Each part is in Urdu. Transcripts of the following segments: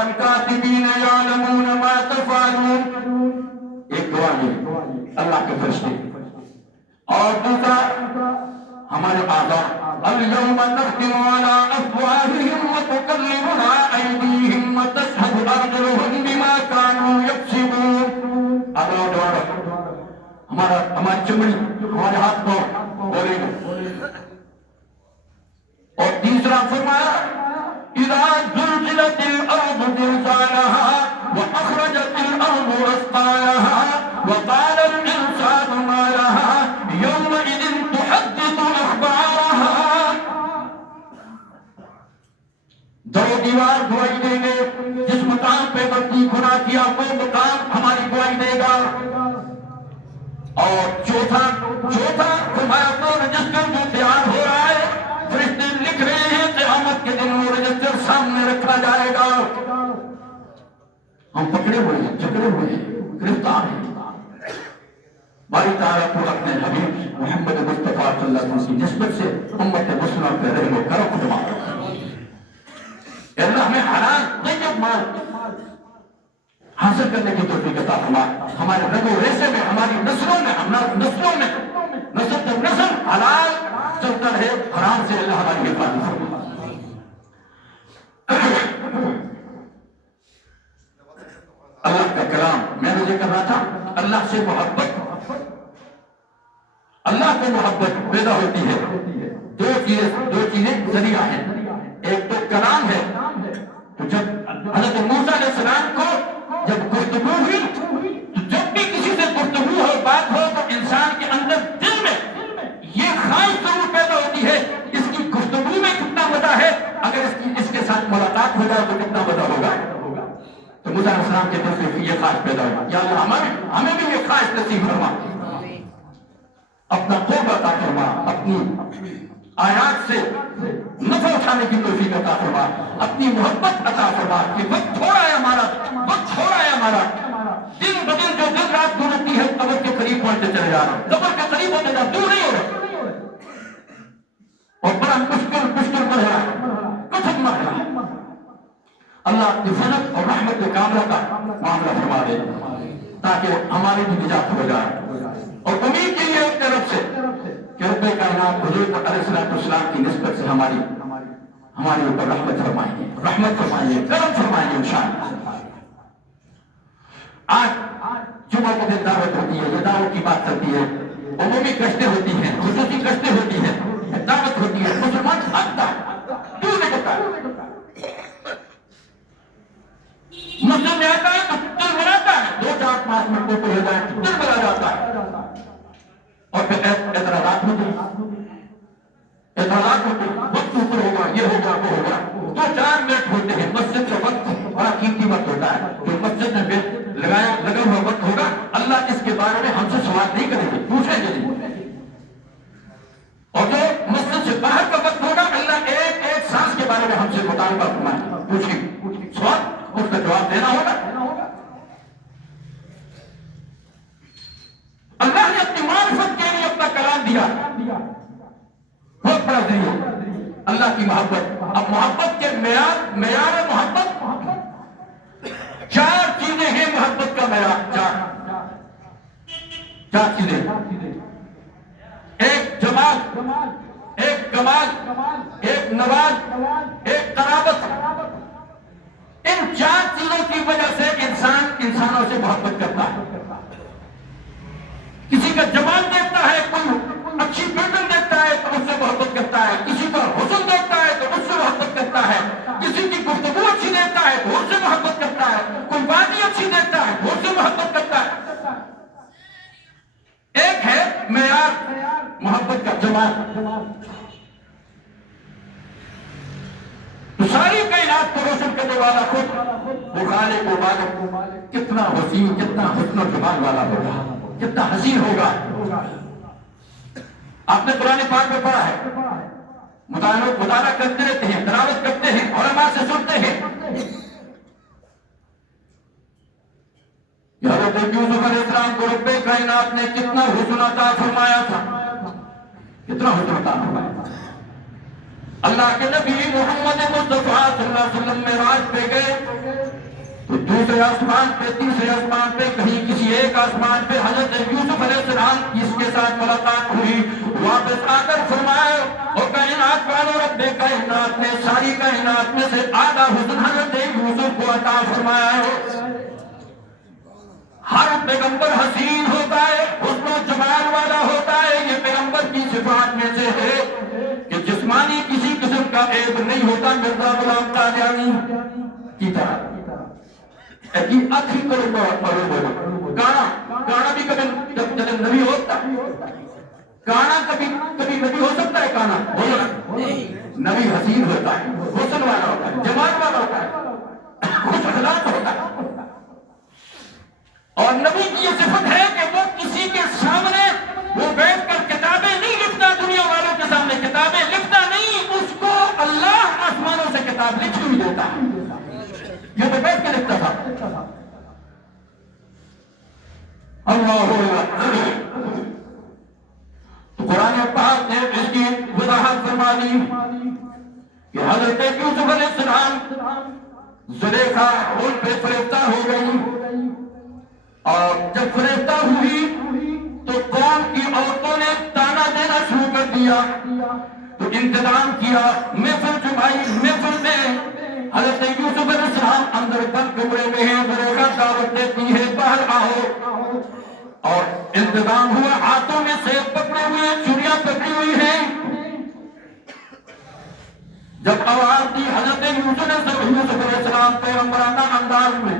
والکاتبین یعلمون ما تفعلون. ایک دعا یہ اللہ کے فرشتے. اور دوسرا ہمارے آقا اليوم نختم على افواههم وتكلمنا ايديهم وتشهد ارجلهم بما كانوا يكسبون. ہماری چمڑی ہمارے ہاتھ کو بولے گا. اور تیسرا فرمایا اذا زلزلت الارض زلزالها واخرجت الارض اثقالها وقال الانسان ما لها يومئذ تحدث اخبارها. دو دیوار گواہی دیں گے. جس مقام پہ بندی گناہ کیا وہ مقام ہماری گواہی دے گا. اور چوتھا فرمایا تو رجسٹر جو تیار ہو رہا ہے فرشتے لکھ رہے ہیں قیامت کے دن وہ رجسٹر سامنے رکھا جائے گا. ہم پکڑے ہوئے ہیں, جکڑے ہوئے ہیں, گرفتار ہیں. باری تعالیٰ کو اپنے حبیب محمد مصطفیٰ صلی اللہ علیہ وسلم کی نسبت سے امت مسلمہ پہ رحم و کرم فرما. اللہ ہمیں حلال طیب مال حاصل کرنے کی توفیق عطا فرما. ہمارے رگ و ریشے میں, ہماری نسلوں میں نسل در نسل حلال چلتا رہے, حرام سے اللہ ہماری حفاظت فرما. اللہ کا کلام میں نے کر رہا تھا. اللہ سے محبت, اللہ کو محبت پیدا ہوتی ہے. دو چیزیں ذریعہ ہیں. ایک تو کلام ہے. تو جب حضرت موسیٰ علیہ السلام کو جب گفتگو ہوئی تو جب بھی کسی سے گفتگو ہو, بات ہو, تو انسان کے اندر دل میں یہ خواہش ضرور پیدا ہوتی ہے اس کی گفتگو میں کتنا مزہ ہے, اگر اس کے ساتھ ملاقات ہو جائے تو کتنا مزہ ہوگا. تو موسیٰ علیہ السلام کے دل سے یہ خواہش پیدا ہوگا, یا اللہ ہمیں بھی یہ خواہش نصیب فرما. اپنا قرب عطا فرما, اپنی آیات سے نفع اٹھانے کی توفیق عطا فرما, اپنی محبت عطا فرما. کہ وقت تھوڑا ہے ہمارا, دن بدن جو دن رات گزرتی ہے قبر کے قریب پہنچتے چلے جا رہا ہے, قبر کے قریب ہوتے جا, دور نہیں ہو رہا, اور بڑا مشکل مرحلہ ہے, کٹھن مرحلہ ہے. اللہ کی فضل اور رحمت کاملہ کا معاملہ فرما دے تاکہ ہماری بھی نجات ہو جائے. اور امید کے لیے ایک طرف سے کہ رب کائنات حضور علیہ السلام کی نسبت سے ہمارے اوپر رحمت فرمائیے, کرم فرمائیے انشاءاللہ. آج جمعہ کے دن دعوت ہوتی ہے, یہ دعوت کی بات چلتی ہے, عمومی کشتیں ہوتی ہیں, خصوصی کشتیں ہوتی ہیں, دعوت ہوتی ہے. مسلمان آتا ہے, کیوں نہیں ہوتا ہے, مسلم میں آتا ہے تو دل بناتا ہے, 2-4-5 منٹوں کو ہو جائے دل بنا جاتا ہے, اور پھر اعتراضات ہوتے وقت اوپر ہوگا, یہ ہوگا, وہ ہوگا. 2-4 منٹ ہوتے ہیں. مسجد کا وقت بڑا قیمتی وقت ہوتا ہے. جو مسجد میں لگا ہوا وقت ہوگا, اللہ اس کے بارے میں ہم سے سوال نہیں کریں گے, پوچھیں گے نہیں. اور جو مسجد سے باہر کا وقت ہوگا, اللہ ایک سانس کے بارے میں ہم سے مطالبہ فرمائے, پوچھیں سوال, اس کا جواب دینا ہوگا. اللہ نے اپنی معرفت کے لیے اپنا کلام دیا, بہت بڑا ذریعہ اللہ کی محبت. اب محبت کے معیار محبت 4 چیزیں ہیں. محبت کا معیار 4 چیزیں. ایک جمال, ایک کمال, ایک نواز, ایک قرابت. ان 4 چیزوں کی وجہ سے انسانوں سے محبت کرتا ہے. کسی کا جمال دیکھتا ہے, کوئی اچھی بلڈنگ دیکھتا ہے تو اس سے محبت کرتا ہے, کسی کا حسن دیکھتا ہے تو اس سے محبت کرتا ہے, کسی کی گفتگو اچھی دیکھتا ہے تو اس سے محبت کرتا ہے, کوئی وادی اچھی دیکھتا ہے تو اس سے محبت کرتا ہے. ایک ہے معیار محبت کا جمال. تو ساری کائنات کو روشن کرنے والا خود وہ خالق و مالک کتنا وسیع, کتنا حسن و جمال والا ہوگا, کتنا حسین ہوگا. آپ نے قرآن پاک میں پڑھا ہے, مطالعہ کرتے رہتے ہیں, تلاوت کرتے ہیں, علماء سے سنتے ہیں. حضرت یوسف علیہ السلام کو رب کائنات نے کتنا حسن عطا فرمایا تھا, کتنا حسن عطا فرمایا تھا. اللہ کے نبی محمد مصطفیٰ صلی اللہ علیہ وسلم معراج پہ گئے, تو دوسرے آسمان پہ، تیسرے آسمان پہ، کہیں کسی ایک آسمان پہ حضرت یوسف علیہ السلام کی اس کے ساتھ ملاقات ہوئی. واپس آ کر فرمایا اور کائنات والو رب کائنات نے ساری کائنات میں سے آدھا حسن حضرت یوسف کو عطا فرمایا ہے. ہر پیغمبر حسین ہوتا ہے، حسن و جمال والا ہوتا ہے. یہ پیغمبر کی صفات میں سے ہے کہ جسمانی کسی قسم کا عیب نہیں ہوتا. مرزا غلام قادیانی کی طرح اچھی کرو کانا بھی کبھی جب نبی ہوتا، کانا کبھی نبی ہو سکتا ہے؟ کانا نبی حسین ہوتا ہے، حسن والا ہوتا ہے، جمال والا ہوتا ہے، خوش اخلاق ہوتا ہے. اور نبی کی یہ صفت ہے کہ وہ کسی کے سامنے وہ بیٹھ کر کتابیں نہیں لکھتا، دنیا والوں کے سامنے کتابیں لکھتا نہیں، اس کو اللہ آسمانوں سے کتاب لکھ بھی دیتا ہے. یہ تو بیٹھ کے لکھتا تھا. اللہ تو قرآن پاک نے اس کی وضاحت فرما دی کہ حضرت یوسف علیہ السلام زلیخا ان پہ فریفتہ ہو گئی، اور جب فریفتہ ہوئی تو قوم کی عورتوں نے تانا دینا شروع کر دیا. تو انتظام کیا، محفل جمائی، محفل میں حضرت یوسف علیہ السلام اندر بند کمرے میں ہیں، زلیخا دعوت دیتی ہے باہر آؤ. اور انتظام ہوا، ہاتھوں میں سیب پکڑے ہوئے، چوڑیاں پکڑی ہوئی ہیں. جب آواز دی حضرت یوسف علیہ السلام پیغمبرانہ انداز میں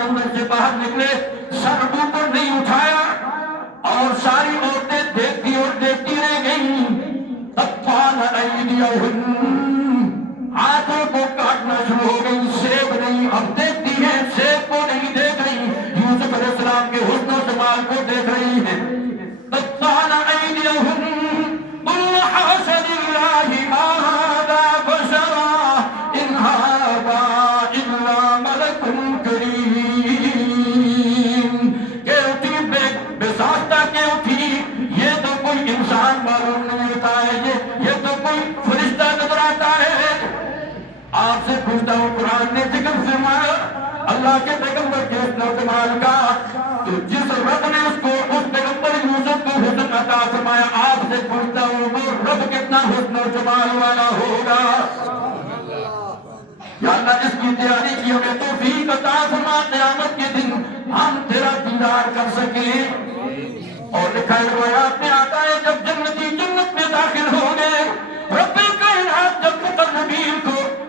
اندر سے باہر نکلے، سر اوپر نہیں اٹھایا، اور ساری عورتیں دیکھتی اور دیکھتی رہ گئیں. تقطعن ایدیہن، ہاتھوں کو کاٹنا شروع ہو گئی. سیب نہیں، اب دیکھتی ہیں، سیب کو نہیں دیکھ رہی، یوسف علیہ السلام کے حسن و جمال کو دیکھ رہی ہیں. تقطعن ایدیہن قلن حاش للہ ما ھذا بشرا ان ھذا الا ملک کریم. کہ اٹھی بے ساختہ کہ اٹھی، یہ تو کوئی انسان معلوم نہیں ہوتا ہے، یہ تو کوئی فرشتہ نظر آتا ہے. آپ سے پوچھتا ہوں، قرآن نے ذکر فرمایا اللہ کے پیغمبر کے حسن و جمال کا، تو جس رب نے اس پیغمبر یوسف کو حسن عطا فرمایا، آپ سے پوچھتا ہوں وہ رب کتنا حسن و جمال والا ہوگا. یا اللہ اس کی تیاری کی ہمیں توفیق عطا فرما، قیامت کے دن ہم تیرا دیدار کر سکیں. اور لکھا روایات میں آتا ہے جب جنتی جنت میں داخل ہوں گے، رب کائنات جب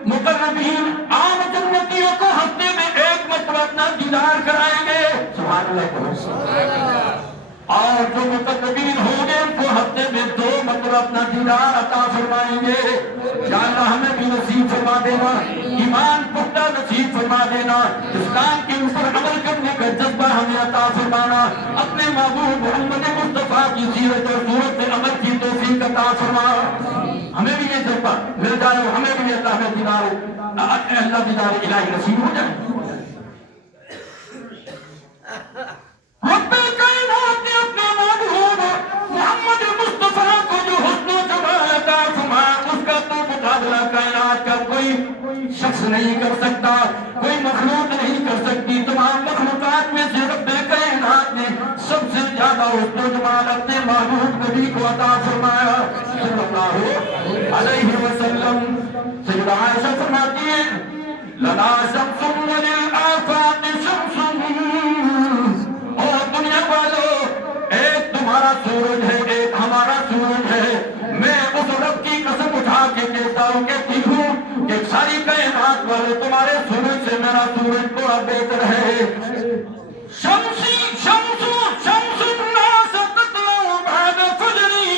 مقربین عام جنتیوں کو ہفتے میں ایک مرتبہ اپنا دیدار کرائیں گے، سبحان اللہ، اور جو مقربین ہوں گے ان کو ہفتے میں 2 مرتبہ اپنا دیدار عطا فرمائیں گے. یا اللہ ہمیں بھی نصیب فرما دینا، ایمان پختہ نصیب فرما دینا، اسلام کے اوپر عمل کرنے کا جذبہ ہمیں عطا فرمانا، اپنے محبوب محمد مصطفیٰ کی سیرت اور صورت میں عمل کی توفیق عطا فرما. ہمیں بھی یہ جذبہ مل جائے، ہمیں بھی اللہ میں دیدار الہی نصیب ہو جائے. رب کائنات نے اپنے محبوب محمد مصطفیٰ کو جو حسن و جمال عطا فرمایا، اس کا تو مقابلہ کائنات کا کوئی شخص نہیں کر سکتا، کوئی مخلوق نہیں کر سکتی. تمام مخلوقات میں سے رب کائنات نے سب سے زیادہ حسن و جمال اپنے محبوب نبی کو عطا فرمایا صلی اللہ علیہ وسلم. سیدہ عائشہ فرماتی ہیں لنا شمس وللآفاق شمس، اور دنیا والو ایک تمہارا سورج ہے، ایک ہمارا سورج ہے. میں اس رب کی قسم اٹھا کے کہتی ہوں کہ ساری کائنات والے تمہارے سورج سے میرا سورج بڑا بہتر ہے. شمسی شمس شمس الناس تطلع بعد فجری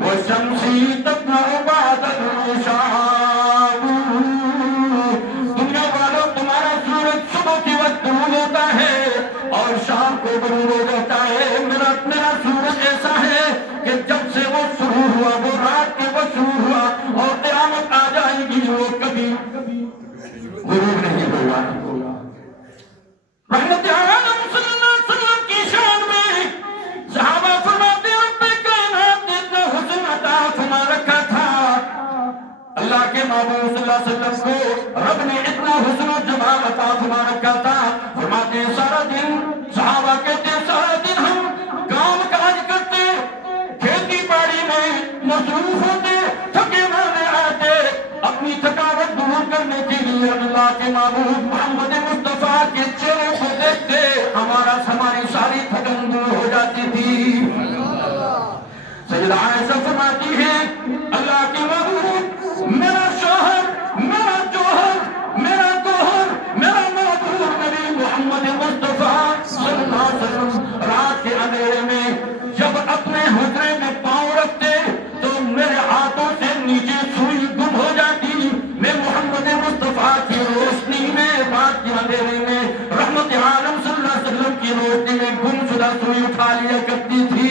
وشمسی تطلع بعد العشاء. دنیا والوں تمہارا سورج صبح کے وقت غروب ہوتا ہے اور شام کو غروب ہو جاتا ہے. میرا سورج ایسا ہے کہ جب سے وہ شروع ہوا، وہ رات کے وقت شروع ہوا اور قیامت آ جائے گی، وہ کبھی غروب نہیں ہوگا. رحمت عالم محبوب صلی اللہ علیہ وسلم کو رب نے اتنا حسن و جمال عطا فرما رکھا تھا، فرماتے ہیں سارا دن صحابہ کہتے ہیں سارا دن ہم کام کاج کرتے، کھیتی باڑی میں مصروف ہوتے، تھکے مارے آتے، اپنی تھکاوٹ دور کرنے کے لیے اللہ کے محبوب محمد مصطفیٰ کے چہرے کو دیکھتے، ہماری ساری تھکن دور ہو جاتی تھی۔ سیدہ عائشہ فرماتی ہے اللہ کے محبوب میرا شوہر، میرا جوہر، میرا گوہر، میرا محبوب نبی محمد مصطفیٰ صلی اللہ علیہ وسلم رات کے اندھیرے میں جب اپنے حجرے میں پاؤں رکھتے تو میرے ہاتھوں سے نیچے سوئی گم ہو جاتی، میں محمد مصطفیٰ کی روشنی میں رات کے اندھیرے میں رحمت عالم صلی اللہ علیہ وسلم کی روشنی میں گم شدہ سوئی اٹھا لیا کرتی تھی۔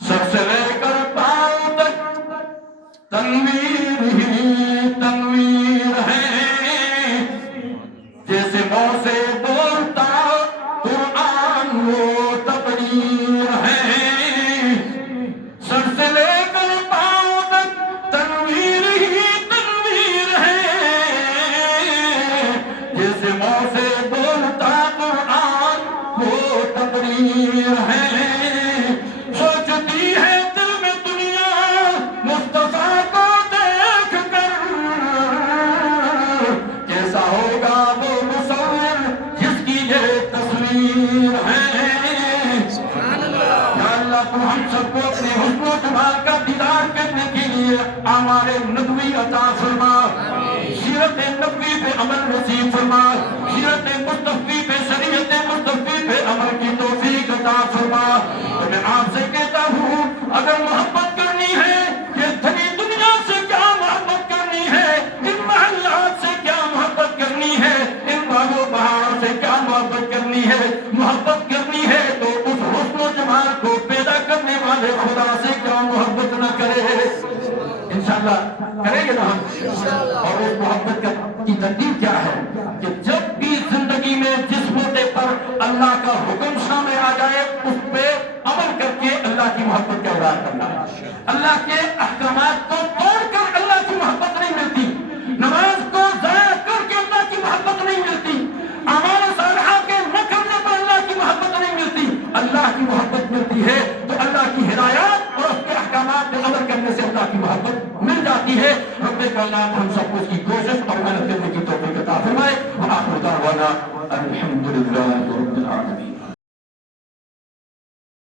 سر سے لے کر پاؤں تک تنویر ہی تنویر ہے، جیسے منہ سے بولتا قرآن وہ تقریر ہے، سر سے لے کر پاؤں تک تنویر ہی تنویر ہے، جیسے منہ سے بولتا قرآن وہ تقریر ہے۔ سوچتی ہے دل میں دنیا مصطفیٰ کو دیکھ کر، کیسا ہوگا وہ مصور جس کی یہ تصویر ہے۔ یا اللہ تو ہم سب کو اپنے حسن و جمال کا دیدار کرنے کے لیے اعمال نبوی عطا فرما، سیرت نبوی پہ عمل نصیب فرما، سیرت مصطفی پہ شریعت مصطفی پہ عمل کی توفیق عطا فرما۔ تو میں آپ سے کہتا ہوں اگر محبت کرنی ہے یہ دھنی دنیا سے کیا محبت کرنی ہے، ان محلات سے کیا محبت کرنی ہے، ان باغ و بہار سے کیا محبت کرنی ہے، محبت کرنی ہے تو اس حسن و جمال کو پیدا کرنے والے خدا سے کیا محبت نہ کرے۔ انشاءاللہ کریں گے نا ہم، اور اس محبت کی ترتیب کیا ہے کہ جب بھی زندگی میں جس موقع پر اللہ کا حکم سامنے آ جائے اس پہ عمل کر کے اللہ کی محبت کا اظہار کرنا ہے۔ اللہ کے احکامات کو توڑ کر اللہ کی محبت نہیں ملتی، نماز کو ضائع کر کے اللہ کی محبت نہیں ملتی، اعمال صالحہ کے نہ کرنے پر اللہ کی محبت نہیں ملتی۔ اللہ کی محبت ملتی ہے تو اللہ کی ہدایات اور اس کے احکامات پہ عمل کرنے سے اللہ کی محبت مل جاتی ہے۔ رب کائنات ہم سب کو اس کی کوشش اور محنت کرنے کی توفیق عطا فرمائے۔ وآخر دعوانا الحمدللہ رب العالمین۔